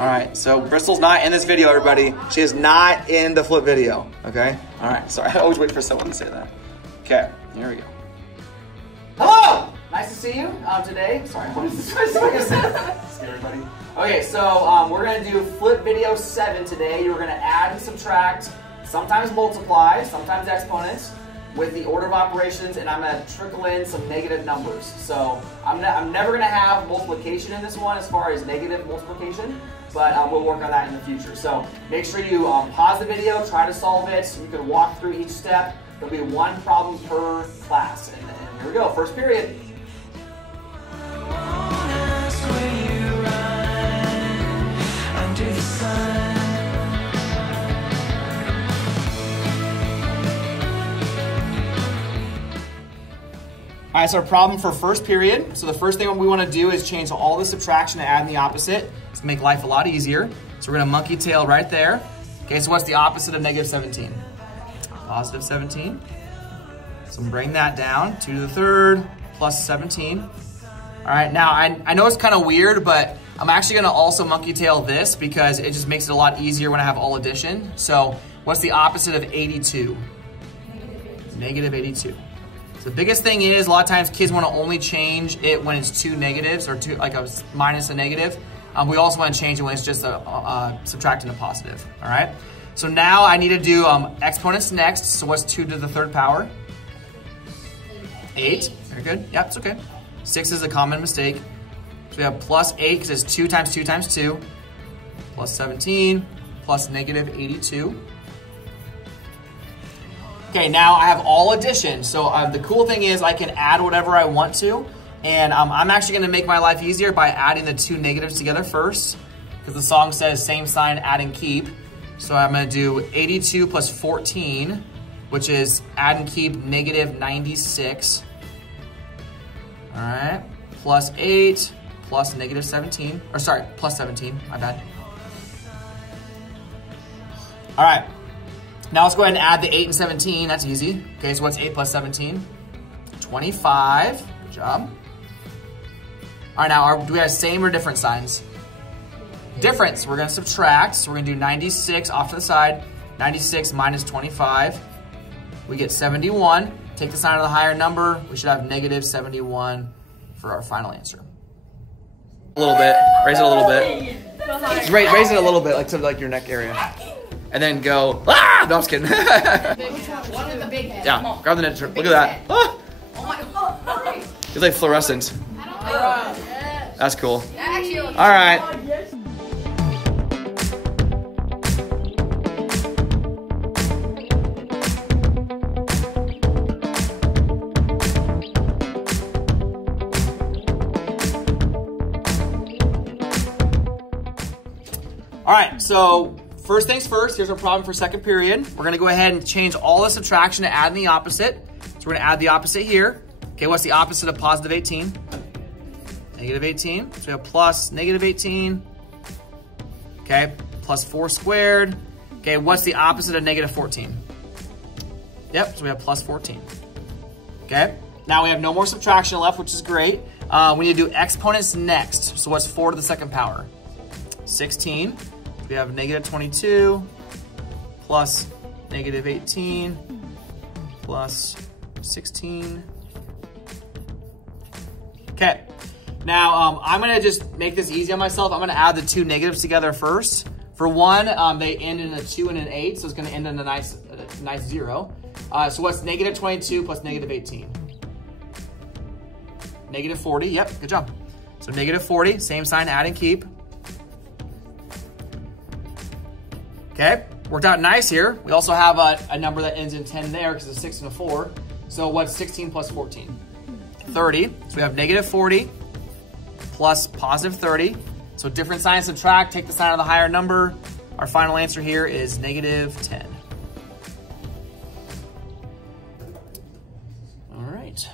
All right, so Bristol's not in this video, everybody. She is not in the flip video, okay? All right, sorry, I always wait for someone to say that. Okay, here we go. Hello! Nice to see you today. Sorry, what is this? Scare everybody. Okay, so we're gonna do flip video 7 today. You're gonna add and subtract, sometimes multiply, sometimes exponents, with the order of operations, and I'm gonna trickle in some negative numbers. So I'm never gonna have multiplication in this one as far as negative multiplication, but we'll work on that in the future. So make sure you pause the video, try to solve it. You can walk through each step. There'll be one problem per class. And here we go, first period. All right, so our problem for first period. So the first thing we want to do is change all the subtraction and add in the opposite. It's going to make life a lot easier. So we're going to monkey tail right there. Okay, so what's the opposite of negative 17? Positive 17. So we'll bring that down. 2 to the third plus 17. All right, now I know it's kind of weird, but I'm actually going to also monkey tail this because it just makes it a lot easier when I have all addition. So what's the opposite of 82? Negative 82. So the biggest thing is a lot of times kids want to only change it when it's two negatives or two, like a minus a negative. We also want to change it when it's just a subtracting a positive. All right. So now I need to do exponents next. So what's 2 to the third power? 8. Very good. Yep, it's okay. 6 is a common mistake. So we have plus 8 because it's 2 times 2 times 2. Plus 17 plus negative 82. Okay, now I have all addition. So the cool thing is I can add whatever I want to. And I'm actually gonna make my life easier by adding the two negatives together first, because the song says same sign, add and keep. So I'm gonna do 82 plus 14, which is add and keep negative 96. All right, plus 8 plus negative 17, or sorry, plus 17, my bad. All right. Now let's go ahead and add the 8 and 17, that's easy. Okay, so what's 8 plus 17? 25, good job. All right, now do we have same or different signs? Difference, we're gonna subtract. So we're gonna do 96 off to the side. 96 minus 25, we get 71. Take the sign of the higher number, we should have negative 71 for our final answer. A little bit, raise it a little bit. Just raise it a little bit, like to like your neck area. And then go, ah! No, I'm just kidding. One with the big head. Yeah, grab the net. Look at that. Ah! Oh my God. It's like fluorescent. That's cool. All right. All right, so first things first, here's our problem for second period. We're gonna go ahead and change all the subtraction to add in the opposite. So we're gonna add the opposite here. Okay, what's the opposite of positive 18? Negative 18. So we have plus negative 18. Okay, plus 4 squared. Okay, what's the opposite of negative 14? Yep, so we have plus 14. Okay, now we have no more subtraction left, which is great. We need to do exponents next. So what's 4 to the second power? 16. We have negative 22 plus negative 18 plus 16. Okay, now I'm gonna just make this easy on myself. I'm gonna add the two negatives together first. For one, they end in a 2 and an 8, so it's gonna end in a nice 0. So what's negative 22 plus negative 18? Negative 40, yep, good job. So negative 40, same sign, add and keep. Okay, worked out nice here. We also have a number that ends in 10 there because it's a 6 and a 4. So what's 16 plus 14? 30. So we have negative 40 plus positive 30. So different sign, subtract, take the sign of the higher number. Our final answer here is negative 10. All right.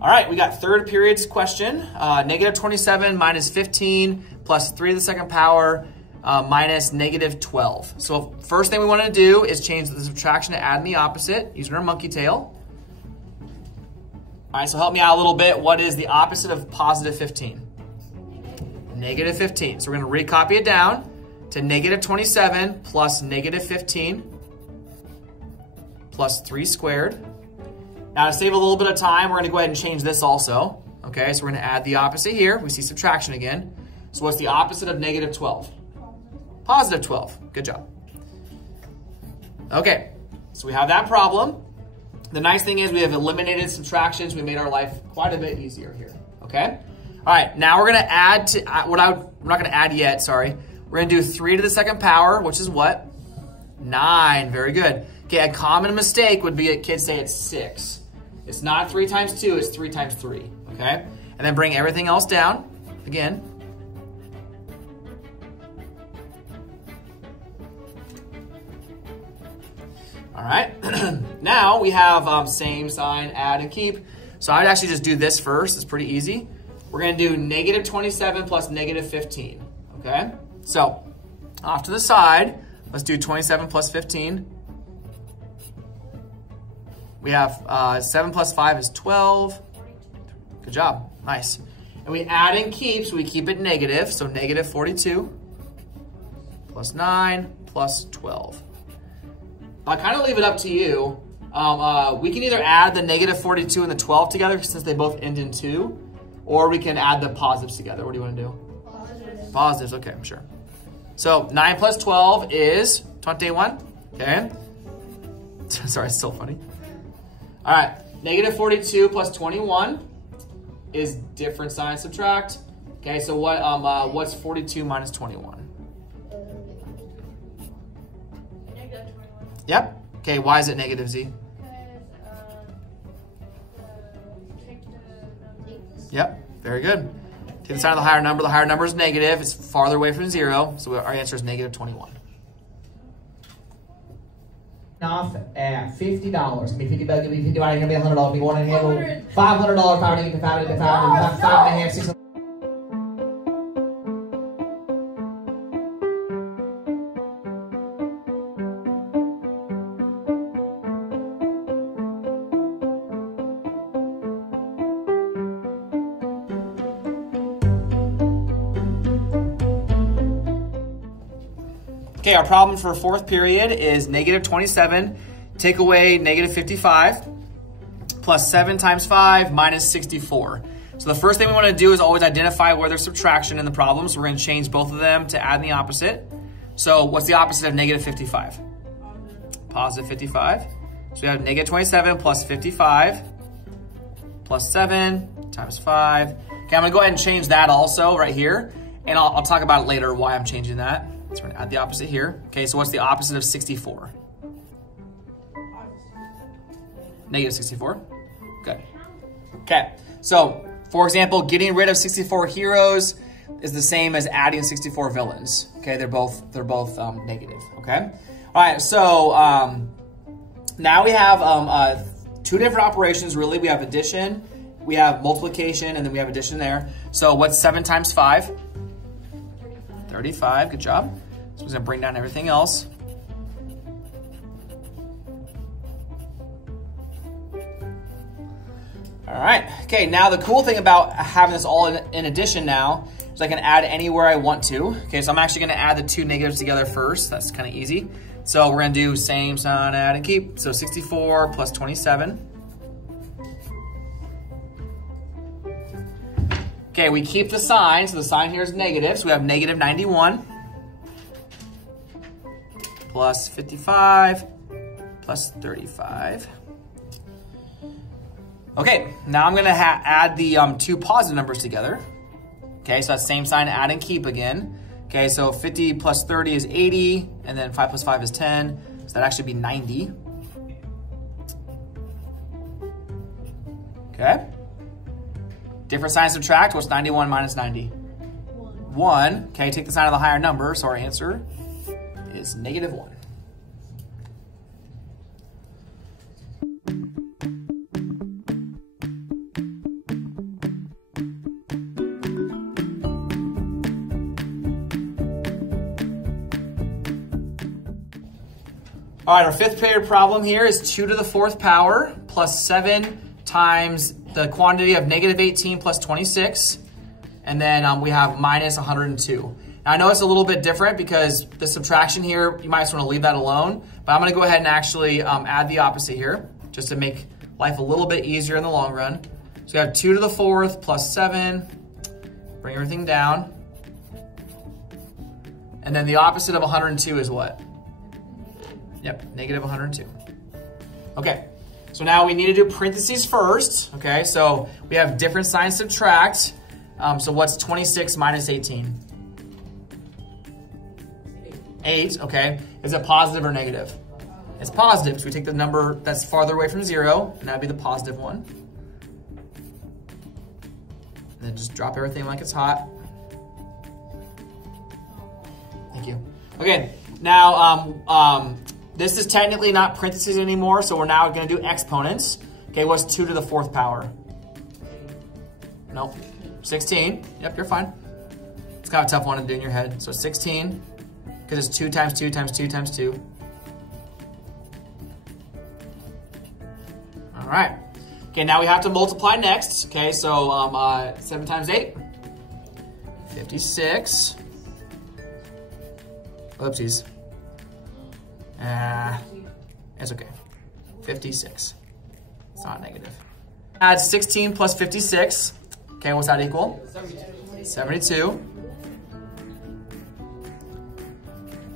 All All right, we got third period's question. Negative 27 minus 15 plus 3 to the second power minus negative 12. So first thing we want to do is change the subtraction to add in the opposite using our monkey tail. All right, so help me out a little bit. What is the opposite of positive 15? Negative 15. So we're going to recopy it down to negative 27 plus negative 15 plus 3 squared. Now to save a little bit of time, we're going to go ahead and change this also. Okay, so we're going to add the opposite here. We see subtraction again. So what's the opposite of negative 12? Positive 12. Good job. Okay, so we have that problem. The nice thing is we have eliminated subtractions. We made our life quite a bit easier here. Okay? All right, now we're going to add to we're not going to add yet, sorry. We're going to do 3 to the second power, which is what? 9. Very good. Okay, a common mistake would be kids say it's 6. It's not 3 times 2, it's 3 times 3, okay? And then bring everything else down, again. All right, now we have same sign, add and keep. So I'd actually just do this first, it's pretty easy. We're gonna do negative 27 plus negative 15, okay? So, off to the side, let's do 27 plus 15. We have 7 plus 5 is 12. Good job. Nice. And we add and keep, so we keep it negative. So negative 42 plus 9 plus 12. I kind of leave it up to you. We can either add the negative 42 and the 12 together since they both end in 2, or we can add the positives together. What do you want to do? Positives. Positives, okay, I'm sure. So 9 plus 12 is 21, okay? Sorry, it's so funny. All right, negative 42 plus 21 is different sign, subtract. Okay, so what's 42 minus 21? Negative 21. Yep. Okay, why is it negative, Z? Yep, very good. Take the sign of the higher number. The higher number is negative. It's farther away from 0, so our answer is negative 21. Off at $50. Give me $50, give me $50, give me $100, be one and handle $500 power to get the five and a half, 6. Okay, our problem for fourth period is negative 27, take away negative 55, plus 7 times 5 minus 64. So the first thing we want to do is always identify where there's subtraction in the problem. So we're going to change both of them to add in the opposite. So what's the opposite of negative 55? Positive 55. So we have negative 27 plus 55 plus 7 times 5. Okay, I'm going to go ahead and change that also right here. And I'll talk about it later why I'm changing that. So we're going to add the opposite here. Okay, so what's the opposite of 64? Negative 64. Good. Okay, so for example, getting rid of 64 heroes is the same as adding 64 villains. Okay, they're both negative. Okay. All right. So now we have 2 different operations. Really, we have addition, we have multiplication, and then we have addition there. So what's 7 times 5? 35, good job. So we're gonna bring down everything else. All right, okay, now the cool thing about having this all in addition now is I can add anywhere I want to. Okay, so I'm actually gonna add the 2 negatives together first. That's kind of easy. So we're gonna do same sign, add and keep. So 64 plus 27. Okay, we keep the sign, so the sign here is negative, so we have negative 91 plus 55 plus 35. Okay, now I'm gonna add the 2 positive numbers together. Okay, so that's same sign, add and keep again. Okay, so 50 plus 30 is 80, and then 5 plus 5 is 10, so that'd actually be 90. Okay. Different sign, subtract. What's 91 minus 90? 1. Okay, take the sign of the higher number, so our answer is negative 1. All right, our fifth period problem here is 2 to the 4th power plus 7 times the quantity of negative 18 plus 26. And then we have minus 102. Now I know it's a little bit different because the subtraction here, you might just want to leave that alone. But I'm going to go ahead and actually add the opposite here just to make life a little bit easier in the long run. So we have 2 to the 4th plus 7. Bring everything down. And then the opposite of 102 is what? Yep, negative 102. Okay, so now we need to do parentheses first. Okay, so we have different signs subtract. So what's 26 minus 18? 8, okay. Is it positive or negative? It's positive, so we take the number that's farther away from 0, and that'd be the positive one. And then just drop everything like it's hot. Thank you. Okay, now this is technically not parentheses anymore, so we're now gonna do exponents. Okay, what's 2 to the 4th power? Nope, 16. Yep, you're fine. It's kind of a tough one to do in your head. So 16, because it's 2 times 2 times 2 times 2. All right. Okay, now we have to multiply next. Okay, so 7 times 8, 56. Oopsies. It's okay. 56. It's not negative. Add 16 plus 56. Okay, what's that equal? 72.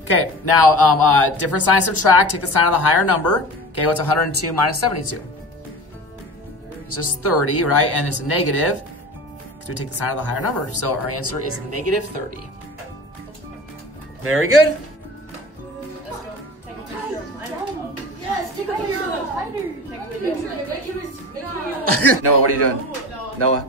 Okay, now different sign subtract. Take the sign of the higher number. Okay, what's 102 minus 72? It's just 30, right? And it's a negative because we take the sign of the higher number. So our answer is negative 30. Very good. Yes, take a picture of the Noah, what are you doing? Noah.